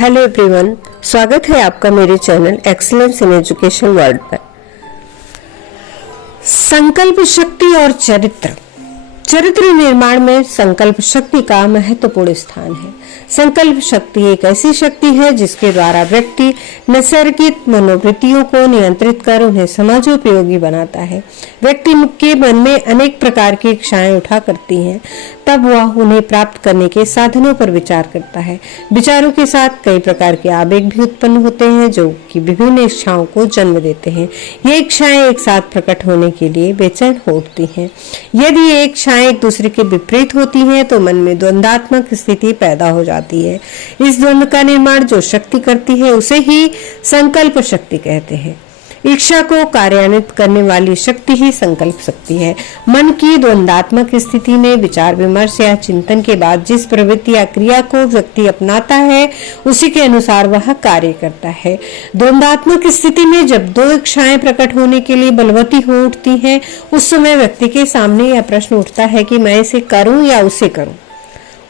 Hello everyone, स्वागत है आपका मेरे channel excellence in education world पर। संकल्प शक्ति और चरित्र निर्माण में संकल्प शक्ति का महत्वपूर्ण स्थान है। संकल्प शक्ति एक ऐसी शक्ति है जिसके द्वारा व्यक्ति नैसर्गिक मनोवृत्तियों को नियंत्रित कर उन्हें समाजोपयोगी बनाता है। व्यक्ति के मन में अनेक प्रकार की इच्छाएं उठा करती हैं, तब वह उन्हें प्राप्त करने के साधनों पर विचार करता है। विचारों के साथ कई प्रकार के आवेग भी उत्पन्न होते हैं जो कि विभिन्न इच्छाओं को जन्म देते हैं। ये इच्छाएं एक साथ प्रकट होने के लिए बेचैन हो उठती हैं। यदि ये इच्छाएं एक दूसरे के विपरीत होती हैं तो मन में द्वंद्वात्मक स्थिति पैदा हो जाती है। इस द्वंद्व का निर्माण जो शक्ति करती है उसे ही संकल्प शक्ति कहते हैं। इच्छा को कार्यान्वित करने वाली शक्ति ही संकल्प शक्ति है। मन की द्वंद्वात्मक स्थिति में विचार विमर्श या चिंतन के बाद जिस प्रवृत्ति या क्रिया को व्यक्ति अपनाता है उसी के अनुसार वह कार्य करता है। द्वंद्वात्मक स्थिति में जब दो इच्छाएं प्रकट होने के लिए बलवती हो उठती हैं, उस समय व्यक्ति के सामने यह प्रश्न उठता है कि मैं इसे करूं या उसे करूं।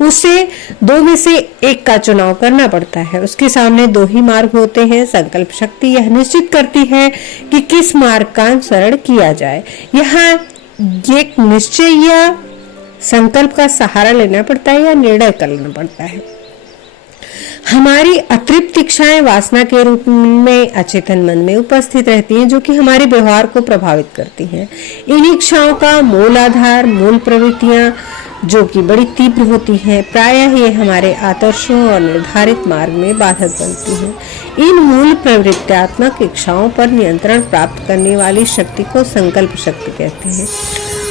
उसे दो में से एक का चुनाव करना पड़ता है। उसके सामने दो ही मार्ग होते हैं। संकल्प शक्ति यह निश्चित करती है कि किस मार्ग का अनुसरण किया जाए। यहाँ एक निश्चय या संकल्प का सहारा लेना पड़ता है या निर्णय करना पड़ता है। हमारी अतृप्त इच्छाएं वासना के रूप में अचेतन मन में उपस्थित रहती हैं, जो कि हमारे व्यवहार को प्रभावित करती हैं। इन इच्छाओं का मूल आधार, मूल प्रवृत्तियां जो कि बड़ी तीव्र होती हैं, प्रायः ये हमारे आदर्शों और निर्धारित मार्ग में बाधक बनती हैं। इन मूल प्रवृत्त्यात्मक इच्छाओं पर नियंत्रण प्राप्त करने वाली शक्ति को संकल्प शक्ति कहते हैं।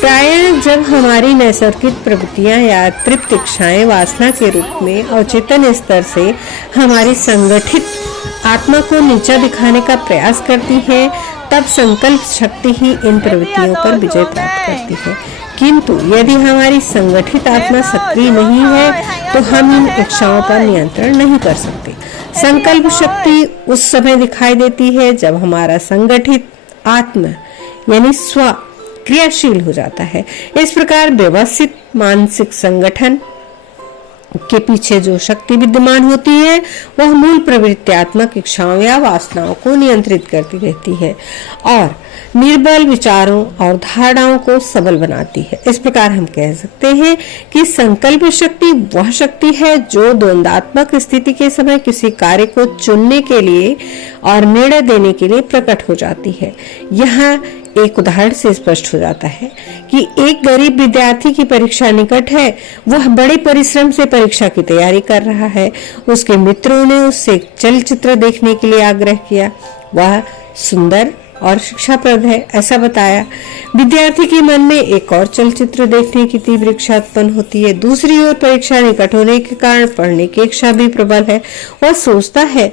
प्रायः जब हमारी नैसर्गिक प्रवृत्तियां या तृप्त इच्छाएं वासना के रूप में अवचेतन स्तर से हमारी संगठित आत्मा को नीचा दिखाने का प्रयास करती है, तब संकल्प शक्ति ही इन प्रवृत्तियों पर विजय प्राप्त करती है। किंतु यदि हमारी संगठित आत्मा सक्रिय नहीं है तो हम इन इच्छाओं पर नियंत्रण नहीं कर सकते। संकल्प शक्ति उस समय दिखाई देती है जब हमारा संगठित आत्मा यानी स्व क्रियाशील हो जाता है। इस प्रकार व्यवस्थित मानसिक संगठन के पीछे जो शक्ति विद्यमान होती है वह मूल प्रवृत्त्यात्मक इच्छाओं या वासनाओं को नियंत्रित करती रहती है और निर्बल विचारों और धारणाओं को सबल बनाती है। इस प्रकार हम कह सकते हैं कि संकल्प शक्ति वह शक्ति है जो द्वंद्वात्मक स्थिति के समय किसी कार्य को चुनने के लिए और निर्णय देने के लिए प्रकट हो जाती है। यहाँ एक उदाहरण से स्पष्ट हो जाता है कि एक गरीब विद्यार्थी की परीक्षा निकट है। वह बड़े परिश्रम से परीक्षा की तैयारी कर रहा है। उसके मित्रों ने उससे चलचित्र देखने के लिए आग्रह किया। वह सुंदर और शिक्षाप्रद है ऐसा बताया। विद्यार्थी के मन में एक और चलचित्र देखने की तीव्र इच्छा उत्पन्न होती है। दूसरी ओर परीक्षा निकट होने के कारण पढ़ने की इच्छा भी प्रबल है। वह सोचता है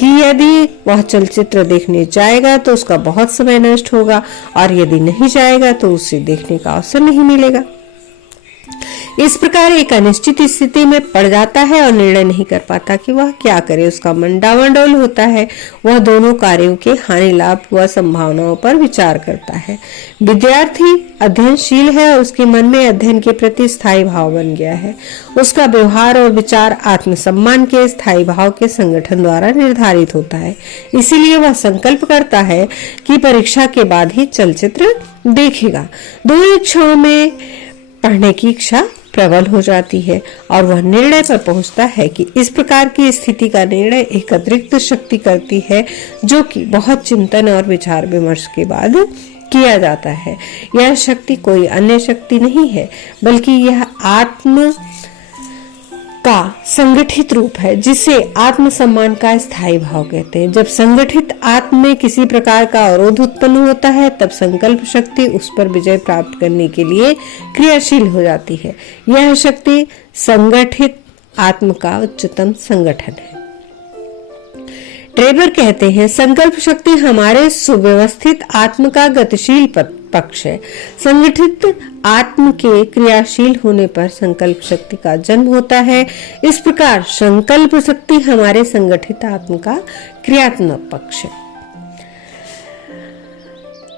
कि यदि वह चलचित्र देखने जाएगा तो उसका बहुत समय नष्ट होगा और यदि नहीं जाएगा तो उसे देखने का अवसर नहीं मिलेगा। इस प्रकार एक अनिश्चित स्थिति में पड़ जाता है और निर्णय नहीं कर पाता कि वह क्या करे। उसका मन डावाडोल होता है। वह दोनों कार्यों के हानि लाभ व संभावनाओं पर विचार करता है। विद्यार्थी अध्ययनशील है और उसके मन में अध्ययन के प्रति स्थायी भाव बन गया है। उसका व्यवहार और विचार आत्मसम्मान के स्थायी भाव के संगठन द्वारा निर्धारित होता है। इसीलिए वह संकल्प करता है कि परीक्षा के बाद ही चलचित्र देखेगा। दोनों इच्छाओं में पढ़ने की इच्छा प्रबल हो जाती है और वह निर्णय पर पहुंचता है कि इस प्रकार की स्थिति का निर्णय एक अतिरिक्त शक्ति करती है जो कि बहुत चिंतन और विचार विमर्श के बाद किया जाता है। यह शक्ति कोई अन्य शक्ति नहीं है बल्कि यह आत्म का संगठित रूप है जिसे आत्मसम्मान का स्थायी भाव कहते हैं। जब संगठित आत्म में किसी प्रकार का अवरोध उत्पन्न होता है तब संकल्प शक्ति उस पर विजय प्राप्त करने के लिए क्रियाशील हो जाती है। यह शक्ति संगठित आत्म का उच्चतम संगठन है। ट्रेबर कहते हैं संकल्प शक्ति हमारे सुव्यवस्थित आत्म का गतिशील पक्ष है। संगठित आत्म के क्रियाशील होने पर संकल्प शक्ति का जन्म होता है। इस प्रकार संकल्प शक्ति हमारे संगठित आत्म का क्रियात्मक पक्ष है।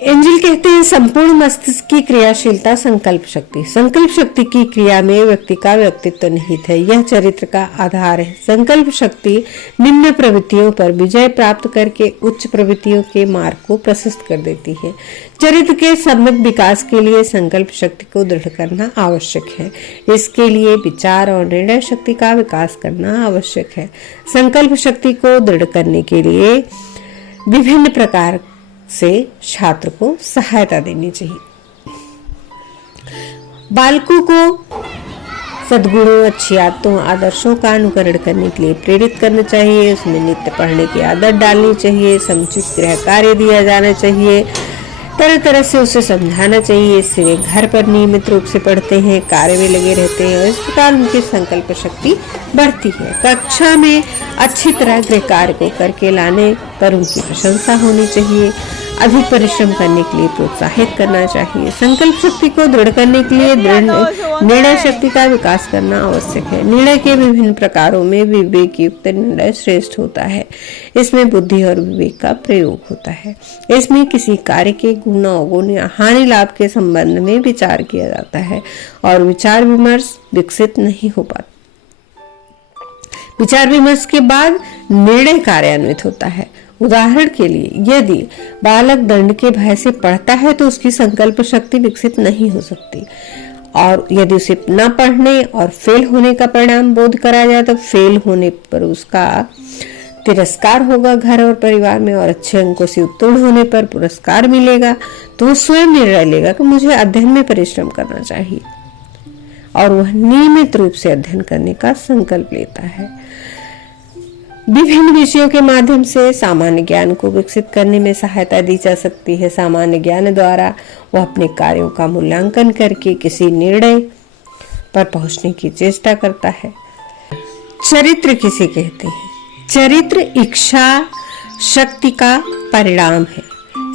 एंजल कहते हैं संपूर्ण मस्तिष्क की क्रियाशीलता संकल्प शक्ति। संकल्प शक्ति की क्रिया में व्यक्ति का व्यक्तित्व निहित है, यह चरित्र का आधार है। संकल्प शक्ति निम्न प्रवृत्तियों पर विजय प्राप्त करके उच्च प्रवृत्तियों के मार्ग को प्रशस्त कर देती है। चरित्र के सम्यक विकास के लिए संकल्प शक्ति को दृढ़ करना आवश्यक है। इसके लिए विचार और निर्णय शक्ति का विकास करना आवश्यक है। संकल्प शक्ति को दृढ़ करने के लिए विभिन्न प्रकार से छात्र को सहायता देनी चाहिए। बालकों को सद्गुणों, अच्छी आदतों, आदर्शों का अनुकरण करने के लिए प्रेरित करना चाहिए। उसमें नित्य पढ़ने की आदत डालनी चाहिए, समुचित गृह कार्य दिया जाना चाहिए, तरह तरह से उसे समझाना चाहिए। इससे वे घर पर नियमित रूप से पढ़ते हैं, कार्य में लगे रहते हैं और इस प्रकार उनकी संकल्प शक्ति बढ़ती है। कक्षा में अच्छी तरह गृह कार्य को करके लाने पर उनकी प्रशंसा होनी चाहिए। अधिक परिश्रम करने के लिए प्रोत्साहित करना चाहिए। संकल्प शक्ति को दृढ़ करने के लिए निर्णय शक्ति का विकास करना आवश्यक है। निर्णय के विभिन्न प्रकारों में विवेक युक्त निर्णय श्रेष्ठ होता है। इसमें बुद्धि और विवेक का प्रयोग होता है। इसमें किसी कार्य के गुण अवगुण या हानि लाभ के संबंध में विचार किया जाता है और विचार विमर्श विकसित नहीं हो पाता। विचार विमर्श के बाद निर्णय कार्यान्वित होता है। उदाहरण के लिए यदि बालक दंड के भय से पढ़ता है तो उसकी संकल्प शक्ति विकसित नहीं हो सकती, और यदि उसे न पढ़ने और फेल होने का परिणाम बोध कराया जाए तो फेल होने पर उसका तिरस्कार होगा घर और परिवार में, और अच्छे अंकों से उत्तीर्ण होने पर पुरस्कार मिलेगा। तो वो स्वयं निर्णय लेगा कि मुझे अध्ययन में परिश्रम करना चाहिए और वह नियमित रूप से अध्ययन करने का संकल्प लेता है। विभिन्न विषयों के माध्यम से सामान्य ज्ञान को विकसित करने में सहायता दी जा सकती है। सामान्य ज्ञान द्वारा वह अपने कार्यों का मूल्यांकन करके किसी निर्णय पर पहुंचने की चेष्टा करता है। चरित्र किसे कहते हैं? चरित्र इच्छा शक्ति का परिणाम है।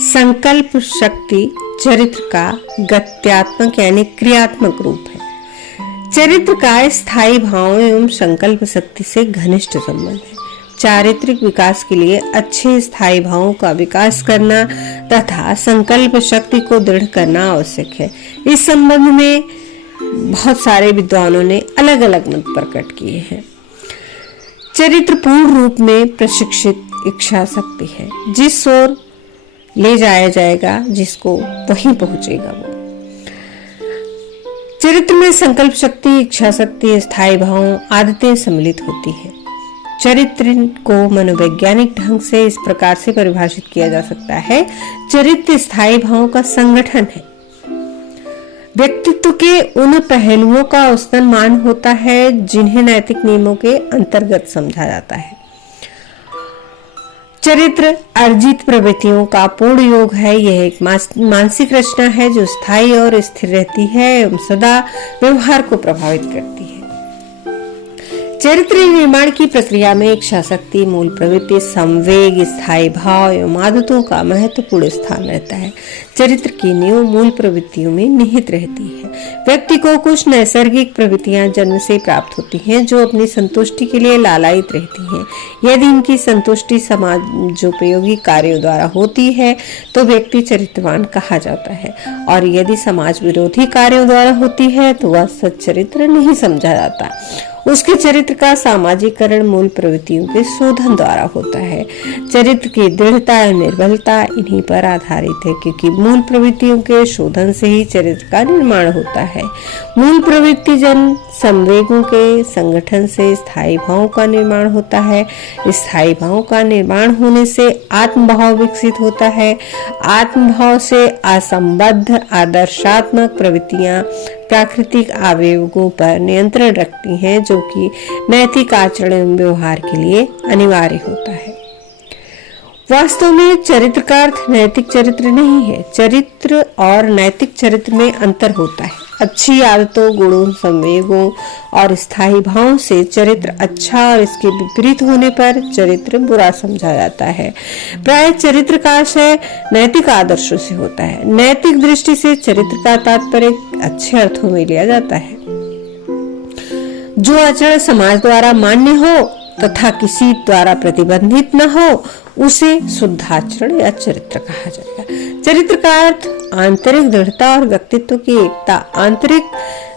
संकल्प शक्ति चरित्र का गत्यात्मक यानी क्रियात्मक रूप है। चरित्र का स्थायी भाव एवं संकल्प शक्ति से घनिष्ठ संबंध है। चारित्रिक विकास के लिए अच्छे स्थायी भावों का विकास करना तथा संकल्प शक्ति को दृढ़ करना आवश्यक है। इस संबंध में बहुत सारे विद्वानों ने अलग अलग मत प्रकट किए हैं। चरित्र पूर्ण रूप में प्रशिक्षित इच्छा शक्ति है। जिस ओर ले जाया जाएगा जिसको वहीं पहुंचेगा वो। चरित्र में संकल्प शक्ति, इच्छा शक्ति, स्थायी भाव, आदतें सम्मिलित होती है। चरित्र को मनोवैज्ञानिक ढंग से इस प्रकार से परिभाषित किया जा सकता है। चरित्र स्थायी भावों का संगठन है। व्यक्तित्व के उन पहलुओं का औसतन मान होता है जिन्हें नैतिक नियमों के अंतर्गत समझा जाता है। चरित्र अर्जित प्रवृत्तियों का पूर्ण योग है। यह एक मानसिक रचना है जो स्थायी और स्थिर रहती है एवं सदा व्यवहार को प्रभावित करती है। चरित्र निर्माण की प्रक्रिया में इच्छा शक्ति, मूल प्रवृत्ति, संवेग, स्थायी भाव एवं आदतों का महत्वपूर्ण स्थान रहता है। चरित्र की नींव मूल प्रवृत्तियों में निहित रहती है। व्यक्ति को कुछ नैसर्गिक प्रवृत्तियां जन्म से प्राप्त होती हैं जो अपनी संतुष्टि के लिए लालायित रहती हैं। यदि इनकी संतुष्टि समाजोपयोगी कार्यों द्वारा होती है तो व्यक्ति चरित्रवान कहा जाता है, और यदि समाज विरोधी कार्यों द्वारा होती है तो वह सच्चरित्र नहीं समझा जाता। उसके चरित्र का सामाजिकरण मूल प्रवृत्तियों के शोधन द्वारा होता है। चरित्र की दृढ़ता और निर्बलता इन्हीं पर आधारित है, क्योंकि मूल प्रवृत्तियों के शोधन से ही चरित्र का निर्माण होता है। मूल प्रवृत्ति जन संवेगों के संगठन से स्थायी भावों का निर्माण होता है। स्थायी भावों का निर्माण होने से आत्मभाव विकसित होता है। आत्मभाव से असंबद्ध आदर्शात्मक प्रवृत्तियां प्राकृतिक आवेगों पर नियंत्रण रखती हैं, जो कि नैतिक आचरण एवं व्यवहार के लिए अनिवार्य होता है। वास्तव में चरित्र का अर्थ नैतिक चरित्र नहीं है। चरित्र और नैतिक चरित्र में अंतर होता है। अच्छी आदतों, गुणों, संवेगों और स्थायी भावों से चरित्र अच्छा और इसके विपरीत होने पर चरित्र बुरा समझा जाता है। प्राय चरित्र का आशय नैतिक आदर्शों से होता है। नैतिक दृष्टि से चरित्र का तात्पर्य अच्छे अर्थों में लिया जाता है। जो आचरण समाज द्वारा मान्य हो तथा किसी द्वारा प्रतिबंधित न हो उसे शुद्धाचरण या चरित्र कहा जाएगा। चरित्र का अर्थ आंतरिक दृढ़ता और व्यक्तित्व की एकता। आंतरिक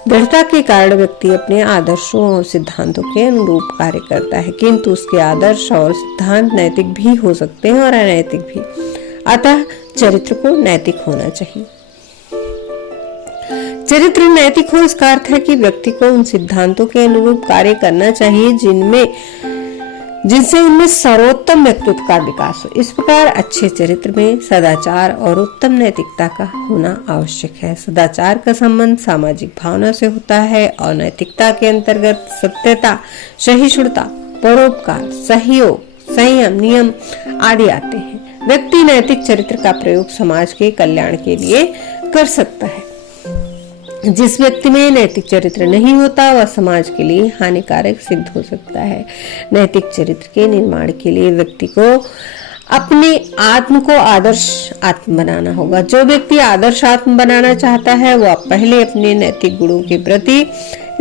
दृढ़ता के कारण व्यक्ति अपने आदर्शों और सिद्धांतों के अनुरूप कार्य करता है, किंतु उसके आदर्श और सिद्धांत नैतिक भी हो सकते हैं और अनैतिक भी। अतः चरित्र को नैतिक होना चाहिए। चरित्र नैतिक हो इसका अर्थ है कि व्यक्ति को उन सिद्धांतों के अनुरूप कार्य करना चाहिए जिनसे उनमें सर्वोत्तम व्यक्तित्व का विकास हो। इस प्रकार अच्छे चरित्र में सदाचार और उत्तम नैतिकता का होना आवश्यक है। सदाचार का संबंध सामाजिक भावना से होता है और नैतिकता के अंतर्गत सत्यता, सहिष्णुता, परोपकार, सहयोग, संयम, नियम आदि आते हैं। व्यक्ति नैतिक चरित्र का प्रयोग समाज के कल्याण के लिए कर सकता है। जिस व्यक्ति में नैतिक चरित्र नहीं होता वह समाज के लिए हानिकारक सिद्ध हो सकता है। नैतिक चरित्र के निर्माण के लिए व्यक्ति को अपने आत्म को आदर्श आत्म बनाना होगा। जो व्यक्ति आदर्श आत्म बनाना चाहता है वह पहले अपने नैतिक गुणों के प्रति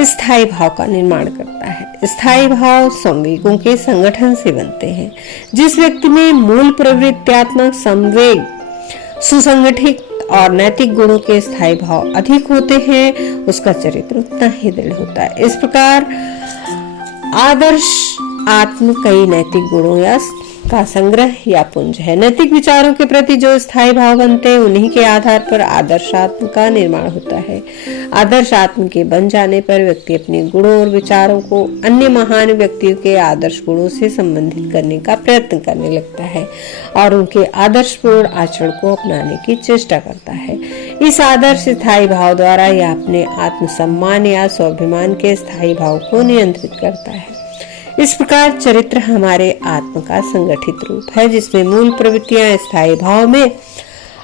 स्थायी भाव का निर्माण करता है। स्थायी भाव संवेगों के संगठन से बनते हैं। जिस व्यक्ति में मूल प्रवृत्त्यात्मक संवेग, सुसंगठित और नैतिक गुणों के स्थायी भाव अधिक होते हैं उसका चरित्र उतना ही दृढ़ होता है। इस प्रकार आदर्श आत्म कई नैतिक गुणों का संग्रह या पुंज है। नैतिक विचारों के प्रति जो स्थायी भाव बनते हैं उन्हीं के आधार पर आदर्श आत्म का निर्माण होता है। आदर्श आत्म के बन जाने पर व्यक्ति अपने गुणों और विचारों को अन्य महान व्यक्तियों के आदर्श गुणों से संबंधित करने का प्रयत्न करने लगता है और उनके आदर्शपूर्ण आचरण को अपनाने की चेष्टा करता है। इस आदर्श स्थायी भाव द्वारा यह अपने आत्मसम्मान या स्वाभिमान के स्थायी भाव को नियंत्रित करता है। इस प्रकार चरित्र हमारे आत्म का संगठित रूप है जिसमें मूल प्रवृत्तियां स्थायी भाव में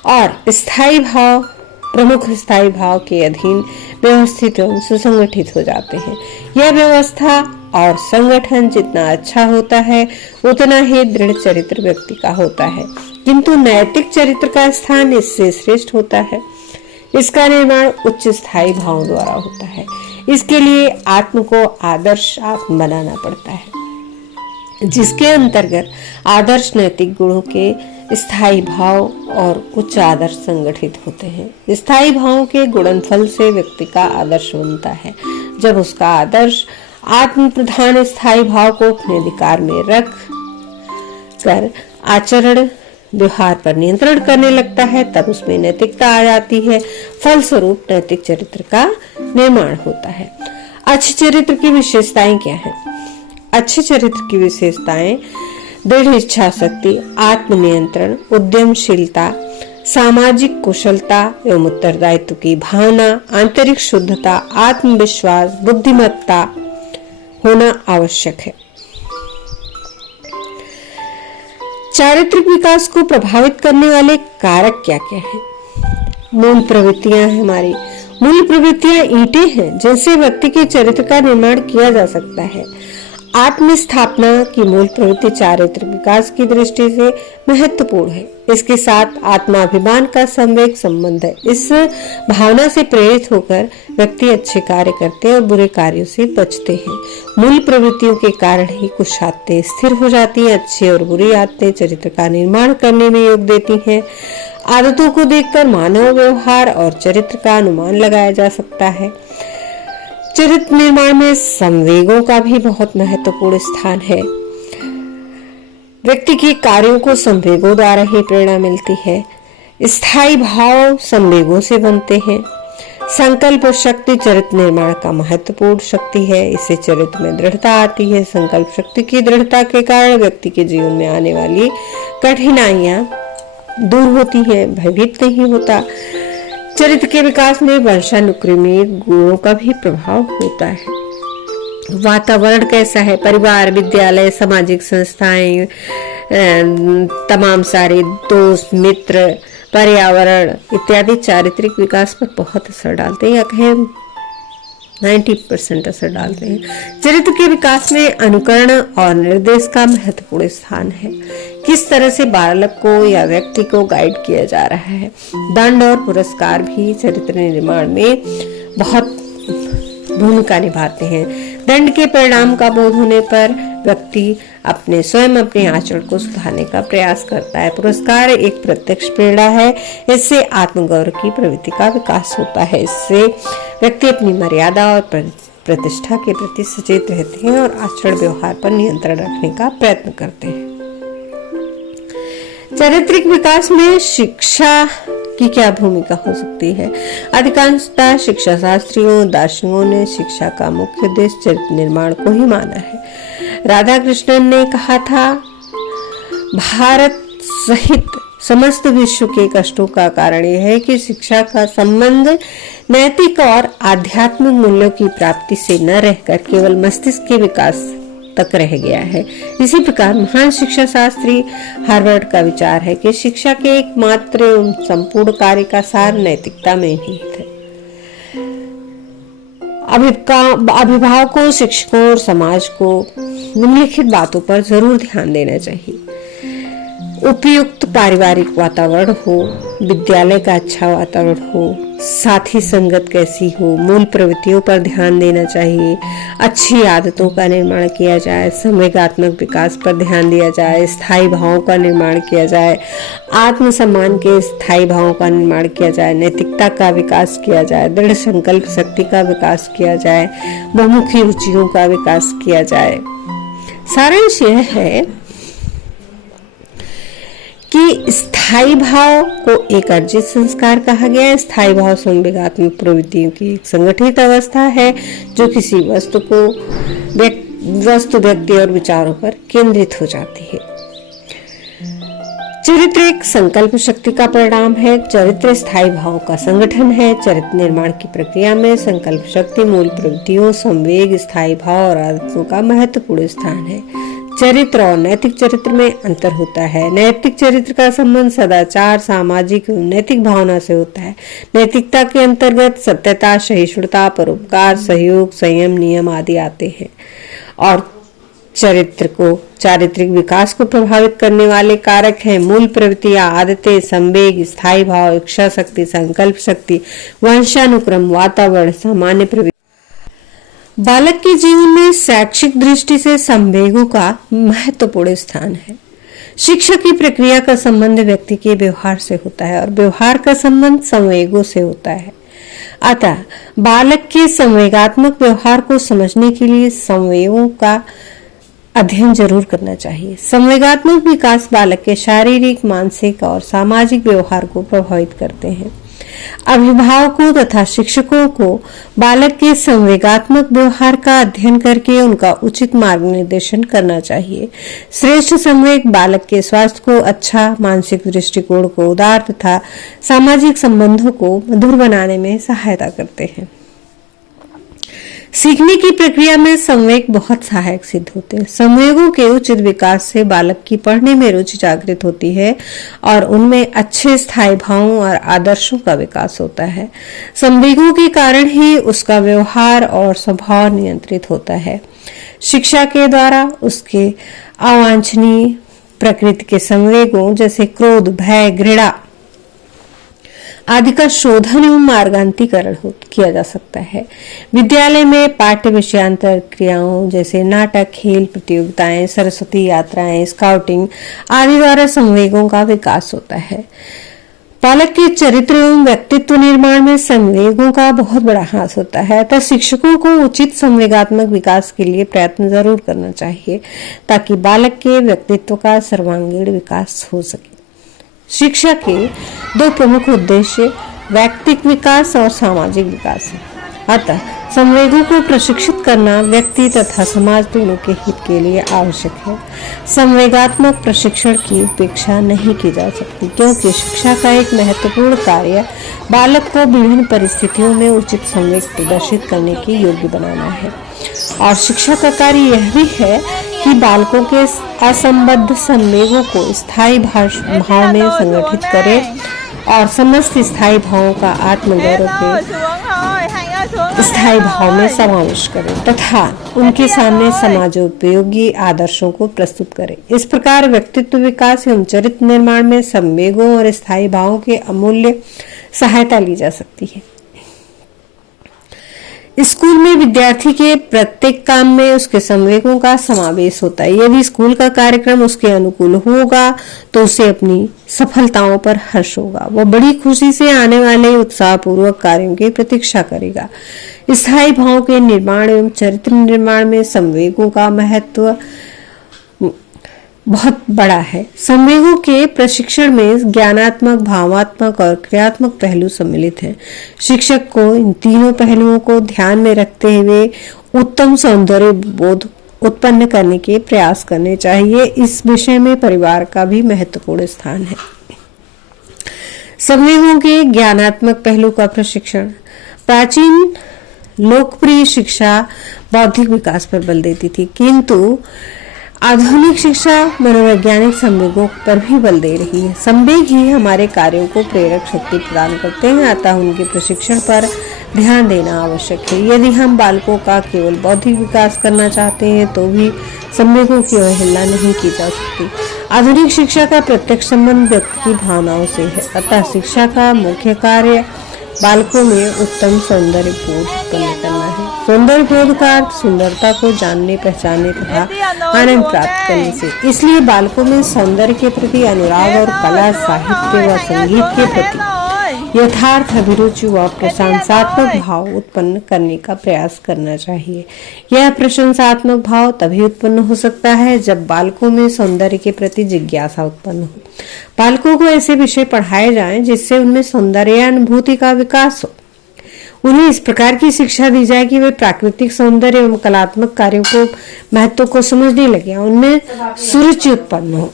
और स्थायी भाव प्रमुख स्थायी भाव के अधीन व्यवस्थित एवं सुसंगठित हो जाते हैं। यह व्यवस्था और संगठन जितना अच्छा होता है उतना ही दृढ़ चरित्र व्यक्ति का होता है, किंतु नैतिक चरित्र का स्थान इससे श्रेष्ठ होता है। इसका निर्माण उच्च स्थायी भावों द्वारा होता है। इसके लिए आत्म को आदर्श आत्म बनाना पड़ता है, जिसके अंतर्गत आदर्श नैतिक गुणों के स्थायी भाव और उच्च आदर्श संगठित होते हैं। स्थायी भावों के गुणनफल से व्यक्ति का आदर्श बनता है। जब उसका आदर्श आत्म प्रधान स्थायी भाव को अपने अधिकार में रख कर आचरण व्यवहार पर नियंत्रण करने लगता है तब उसमें नैतिकता आ जाती है। फलस्वरूप नैतिक चरित्र का निर्माण होता है। अच्छे चरित्र की विशेषताएं क्या हैं? अच्छे चरित्र की विशेषताएं दृढ़ इच्छा शक्ति, आत्मनियंत्रण, उद्यमशीलता, सामाजिक कुशलता एवं उत्तरदायित्व की भावना, आंतरिक शुद्धता, आत्मविश्वास, बुद्धिमत्ता होना आवश्यक है। चारित्रिक विकास को प्रभावित करने वाले कारक क्या क्या हैं? मूल प्रवृत्तियां हैं। हमारी मूल प्रवृत्तियां ईंटें हैं जिनसे व्यक्ति के चरित्र का निर्माण किया जा सकता है। आत्म स्थापना की मूल प्रवृत्ति चारित्रिक विकास की दृष्टि से महत्वपूर्ण है। इसके साथ आत्माभिमान का संवेग संबंध है। इस भावना से प्रेरित होकर व्यक्ति अच्छे कार्य करते और बुरे कार्यों से बचते हैं। मूल प्रवृत्तियों के कारण ही कुछ आदतें स्थिर हो जाती हैं। अच्छी और बुरी आदतें चरित्र का निर्माण करने में योग देती हैं। आदतों को देखकर मानव व्यवहार और चरित्र का अनुमान लगाया जा सकता है। चरित्र निर्माण में संवेगों का भी बहुत महत्वपूर्ण स्थान है। व्यक्ति के कार्यों को संवेगों द्वारा ही प्रेरणा मिलती है। स्थायी भाव संवेगों से बनते हैं। संकल्प शक्ति चरित्र निर्माण का महत्वपूर्ण शक्ति है। इससे चरित्र में दृढ़ता आती है। संकल्प शक्ति की दृढ़ता के कारण व्यक्ति के जीवन में आने वाली कठिनाइयां दूर होती है, भयभीत नहीं होता। चरित्र के विकास में वंशानुक्रमिक गुणों का भी प्रभाव होता है। वातावरण कैसा है? परिवार, विद्यालय, सामाजिक संस्थाएं, तमाम सारे दोस्त, मित्र, पर्यावरण इत्यादि चारित्रिक विकास पर बहुत असर डालते हैं या कहें 90% असर डालते हैं। चरित्र के विकास में अनुकरण और निर्देश का महत्वपूर्ण स्थान है। किस तरह से बालक को या व्यक्ति को गाइड किया जा रहा है। दंड और पुरस्कार भी चरित्र निर्माण में बहुत भूमिका निभाते हैं। दंड के परिणाम का बोध होने पर व्यक्ति अपने आचरण को सुधारने का प्रयास करता है। पुरस्कार एक प्रत्यक्ष प्रेरणा है। इससे आत्मगौरव की प्रवृत्ति का विकास होता है। इससे व्यक्ति अपनी मर्यादा और प्रतिष्ठा के प्रति सचेत रहते हैं और आचरण व्यवहार पर नियंत्रण रखने का प्रयत्न करते हैं। चारित्रिक विकास में शिक्षा की क्या भूमिका हो सकती है? अधिकांशतः शिक्षा शास्त्रियों, दार्शनिकों ने शिक्षा का मुख्य उद्देश्य चरित्र निर्माण को ही माना है। राधा कृष्णन ने कहा था, भारत सहित समस्त विश्व के कष्टों का कारण यह है कि शिक्षा का संबंध नैतिक और आध्यात्मिक मूल्यों की प्राप्ति से न रहकर केवल मस्तिष्क के विकास तक रह गया है। इसी प्रकार महान शिक्षा शास्त्री हार्वर्ड का विचार है कि शिक्षा के एकमात्र संपूर्ण कार्य का सार नैतिकता में ही है। अभिभावकों, शिक्षकों और समाज को निम्नलिखित बातों पर जरूर ध्यान देना चाहिए। उपयुक्त पारिवारिक वातावरण हो, विद्यालय का अच्छा वातावरण हो, साथी संगत कैसी हो, मूल प्रवृत्तियों पर ध्यान देना चाहिए, अच्छी आदतों का निर्माण किया जाए, संवेगात्मक विकास पर ध्यान दिया जाए, स्थायी भावों का निर्माण किया जाए, आत्मसम्मान के स्थायी भावों का निर्माण किया जाए, नैतिकता का विकास किया जाए, दृढ़ संकल्प शक्ति का विकास किया जाए, बहुमुखी रुचियों का विकास किया जाए। सारांश यह है कि स्थायी भाव को एक अर्जित संस्कार कहा गया है। स्थायी भाव संवेगात्मक प्रवृत्तियों की एक संगठित अवस्था है जो किसी वस्तु, व्यक्ति और विचारों पर केंद्रित हो जाती है। चरित्र एक संकल्प शक्ति का परिणाम है। चरित्र स्थायी भाव का संगठन है। चरित्र निर्माण की प्रक्रिया में संकल्प शक्ति, मूल प्रवृत्तियों, संवेग, स्थायी भाव और आदतों का महत्वपूर्ण स्थान है। चरित्र और नैतिक चरित्र में अंतर होता है। नैतिक चरित्र का संबंध सदाचार, सामाजिक एवं नैतिक भावना से होता है। नैतिकता के अंतर्गत सत्यता, सहिष्णुता, परोपकार, सहयोग, संयम, नियम आदि आते हैं। और चारित्रिक विकास को प्रभावित करने वाले कारक हैं मूल प्रवृत्तियां, आदतें, संवेग, स्थायी भाव, इच्छा शक्ति, संकल्प शक्ति, वंशानुक्रम, वातावरण, सामान्य प्रवृत्ति। बालक के जीवन में शैक्षिक दृष्टि से संवेगों का महत्वपूर्ण स्थान है। शिक्षा की प्रक्रिया का संबंध व्यक्ति के व्यवहार से होता है और व्यवहार का संबंध संवेगों से होता है। अतः बालक के संवेगात्मक व्यवहार को समझने के लिए संवेगों का अध्ययन जरूर करना चाहिए। संवेगात्मक विकास बालक के शारीरिक, मानसिक और सामाजिक व्यवहार को प्रभावित करते हैं। अभिभावकों तथा शिक्षकों को बालक के संवेगात्मक व्यवहार का अध्ययन करके उनका उचित मार्गनिर्देशन करना चाहिए। श्रेष्ठ संवेग बालक के स्वास्थ्य को अच्छा, मानसिक दृष्टिकोण को उदार तथा सामाजिक संबंधों को मधुर बनाने में सहायता करते हैं। सीखने की प्रक्रिया में संवेग बहुत सहायक सिद्ध होते हैं। संवेगों के उचित विकास से बालक की पढ़ने में रुचि जागृत होती है और उनमें अच्छे स्थायी भावों और आदर्शों का विकास होता है। संवेगों के कारण ही उसका व्यवहार और स्वभाव नियंत्रित होता है। शिक्षा के द्वारा उसके अवांछनीय प्रकृति के संवेगों जैसे क्रोध, भय, घृणा आदि का शोधन एवं मार्गांतरीकरण किया जा सकता है। विद्यालय में पाठ्य विषयांतर क्रियाओं जैसे नाटक, खेल प्रतियोगिताएं, सरस्वती यात्राएं, स्काउटिंग आदि द्वारा संवेगों का विकास होता है। बालक के चरित्र एवं व्यक्तित्व निर्माण में संवेगों का बहुत बड़ा हाथ होता है। अतः शिक्षकों को उचित संवेगात्मक विकास के लिए प्रयत्न जरूर करना चाहिए ताकि बालक के व्यक्तित्व का सर्वांगीण विकास हो सके। शिक्षा के दो प्रमुख उद्देश्य व्यक्तिक विकास और सामाजिक विकास है। अतः संवेगों को प्रशिक्षित करना व्यक्ति तथा समाज दोनों के हित के लिए आवश्यक है। संवेगात्मक प्रशिक्षण की उपेक्षा नहीं की जा सकती क्योंकि शिक्षा का एक महत्वपूर्ण कार्य बालक को विभिन्न परिस्थितियों में उचित संवेग प्रदर्शित करने के योग्य बनाना है। और शिक्षा का कार्य यह भी है कि बालकों के असंबद्ध संवेगों को स्थायी भाव में संगठित करे और समस्त स्थायी भावों का आत्मगौरव के स्थायी भाव में समावेश करे तथा उनके सामने समाजोपयोगी आदर्शों को प्रस्तुत करे। इस प्रकार व्यक्तित्व विकास एवं चरित्र निर्माण में संवेगों और स्थायी भावों के अमूल्य सहायता ली जा सकती है। स्कूल में विद्यार्थी के प्रत्येक काम में उसके संवेगों का समावेश होता है। यदि स्कूल का कार्यक्रम उसके अनुकूल होगा तो उसे अपनी सफलताओं पर हर्ष होगा। वह बड़ी खुशी से आने वाले उत्साहपूर्वक कार्यों की प्रतीक्षा करेगा। स्थायी भावों के निर्माण एवं चरित्र निर्माण में संवेगों का महत्व बहुत बड़ा है। संवेगों के प्रशिक्षण में ज्ञानात्मक, भावात्मक और क्रियात्मक पहलू सम्मिलित हैं। शिक्षक को इन तीनों पहलुओं को ध्यान में रखते हुए उत्तम सौंदर्य बोध उत्पन्न करने के प्रयास करने चाहिए। इस विषय में परिवार का भी महत्वपूर्ण स्थान है। संवेगों के ज्ञानात्मक पहलू का प्रशिक्षण। प्राचीन लोकप्रिय शिक्षा बौद्धिक विकास पर बल देती थी, किंतु आधुनिक शिक्षा मनोवैज्ञानिक संवेगों पर भी बल दे रही है। संवेग ही हमारे कार्यों को प्रेरक शक्ति प्रदान करते हैं, अतः उनके प्रशिक्षण पर ध्यान देना आवश्यक है। यदि हम बालकों का केवल बौद्धिक विकास करना चाहते हैं तो भी संवेगों की अवहेलना नहीं की जा सकती। आधुनिक शिक्षा का प्रत्यक्ष संबंध व्यक्ति की भावनाओं से है, अतः शिक्षा का मुख्य कार्य बालकों में उत्तम सौंदर्य बोध उत्पन्न करना है। सौंदर्य बोध का अर्थ सुंदरता को जानने, पहचानने तथा आनंद प्राप्त करने से। इसलिए बालकों में सौंदर्य के प्रति अनुराग और कला, साहित्य व संगीत के प्रति यथार्थ अभिरुचि व प्रशंसात्मक भाव उत्पन्न करने का प्रयास करना चाहिए। यह प्रशंसात्मक भाव तभी उत्पन्न हो सकता है जब बालकों में सौंदर्य के प्रति जिज्ञासा उत्पन्न हो। बालकों को ऐसे विषय पढ़ाए जाएं जिससे उनमें सौंदर्य अनुभूति का विकास हो। उन्हें इस प्रकार की शिक्षा दी जाए कि वे प्राकृतिक सौंदर्य एवं कलात्मक कार्यों को महत्व को समझने लगे, उनमें सुरुचि उत्पन्न हो।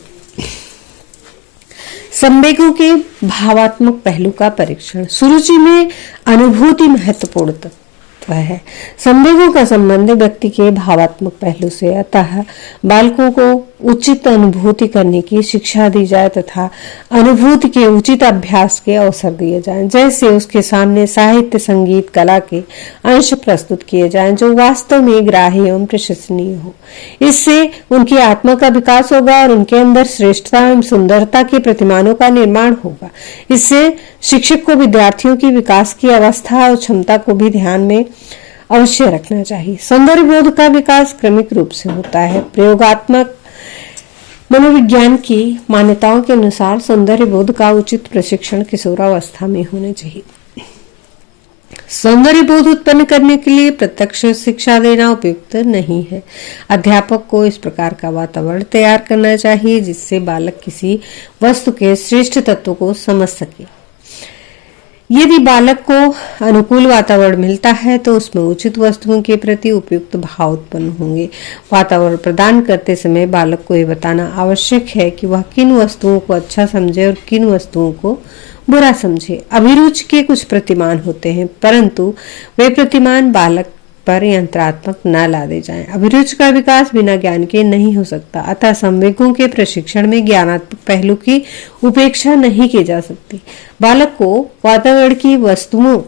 संवेगों के भावात्मक पहलू का परीक्षण। सुरुचि में अनुभूति महत्वपूर्ण तत्व है। संवेगों का संबंध व्यक्ति के भावात्मक पहलू से, अतः बालकों को उचित अनुभूति करने की शिक्षा दी जाए तथा अनुभूति के उचित अभ्यास के अवसर दिए जाएं। जैसे उसके सामने साहित्य, संगीत, कला के अंश प्रस्तुत किए जाएं जो वास्तव में ग्राह्य एवं प्रशंसनीय हो। इससे उनकी आत्मा का विकास होगा और उनके अंदर श्रेष्ठता एवं सुंदरता के प्रतिमानों का निर्माण होगा। इससे शिक्षक को विद्यार्थियों की विकास की अवस्था और क्षमता को भी ध्यान में अवश्य रखना चाहिए। सौंदर्य बोध का विकास क्रमिक रूप से होता है। प्रयोगात्मक मनोविज्ञान की मान्यताओं के अनुसार सौंदर्य बोध का उचित प्रशिक्षण किशोरावस्था में होना चाहिए। सौंदर्य बोध उत्पन्न करने के लिए प्रत्यक्ष शिक्षा देना उपयुक्त नहीं है। अध्यापक को इस प्रकार का वातावरण तैयार करना चाहिए जिससे बालक किसी वस्तु के श्रेष्ठ तत्वों को समझ सके। यदि बालक को अनुकूल वातावरण मिलता है तो उसमें उचित वस्तुओं के प्रति उपयुक्त भाव उत्पन्न होंगे। वातावरण प्रदान करते समय बालक को यह बताना आवश्यक है कि वह किन वस्तुओं को अच्छा समझे और किन वस्तुओं को बुरा समझे। अभिरुचि के कुछ प्रतिमान होते हैं, परंतु वे प्रतिमान बालक पर यंत्रात्मक न लादे जाएं। अभिरुचि का विकास बिना ज्ञान के नहीं हो सकता, अतः संवेगों के प्रशिक्षण में ज्ञानात्मक पहलू की उपेक्षा नहीं की जा सकती। बालक को वातावरण की वस्तुओं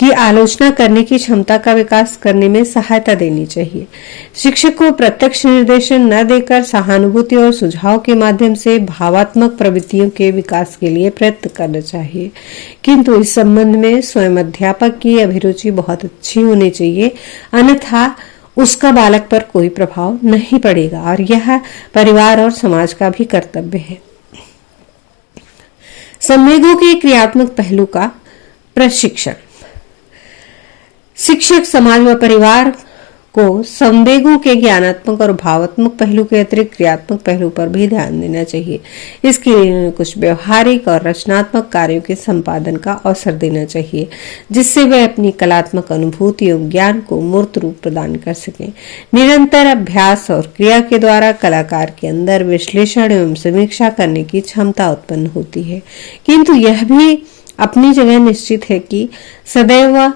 की आलोचना करने की क्षमता का विकास करने में सहायता देनी चाहिए। शिक्षक को प्रत्यक्ष निर्देशन न देकर सहानुभूति और सुझाव के माध्यम से भावात्मक प्रवृत्तियों के विकास के लिए प्रयत्न करना चाहिए, किंतु इस संबंध में स्वयं अध्यापक की अभिरुचि बहुत अच्छी होनी चाहिए, अन्यथा उसका बालक पर कोई प्रभाव नहीं पड़ेगा और यह परिवार और समाज का भी कर्तव्य है। संवेगों के क्रियात्मक पहलू का प्रशिक्षण। शिक्षक समाज व परिवार को संवेगों के ज्ञानात्मक और भावात्मक पहलू के अतिरिक्त क्रियात्मक पहलू पर भी ध्यान देना चाहिए। इसके लिए कुछ व्यवहारिक और रचनात्मक कार्यों के संपादन का अवसर देना चाहिए जिससे वे अपनी कलात्मक अनुभूति एवं ज्ञान को मूर्त रूप प्रदान कर सकें। निरंतर अभ्यास और क्रिया के द्वारा कलाकार के अंदर विश्लेषण एवं समीक्षा करने की क्षमता उत्पन्न होती है, किंतु यह भी अपनी जगह निश्चित है कि सदैव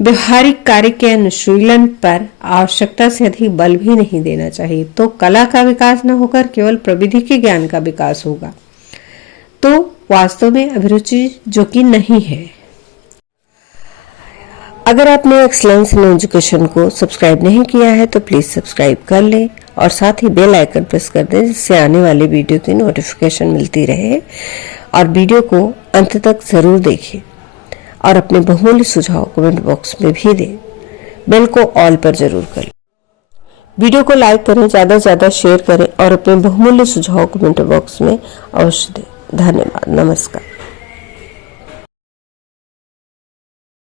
व्यवहारिक कार्य के अनुशीलन पर आवश्यकता से अधिक बल भी नहीं देना चाहिए, तो कला का विकास न होकर केवल प्रविधि के ज्ञान का विकास होगा, तो वास्तव में अभिरुचि जो कि नहीं है। अगर आपने एक्सीलेंस इन एजुकेशन को सब्सक्राइब नहीं किया है तो प्लीज सब्सक्राइब कर लें और साथ ही बेल आइकन प्रेस कर दें जिससे आने वाले वीडियो की नोटिफिकेशन मिलती रहे, और वीडियो को अंत तक जरूर देखें। और अपने बहुमूल्य सुझाव कमेंट बॉक्स में भी दें। बेल को ऑल पर जरूर करें। वीडियो को लाइक करें, ज्यादा से ज्यादा शेयर करें और अपने बहुमूल्य सुझाव कमेंट बॉक्स में अवश्य दें। धन्यवाद। नमस्कार।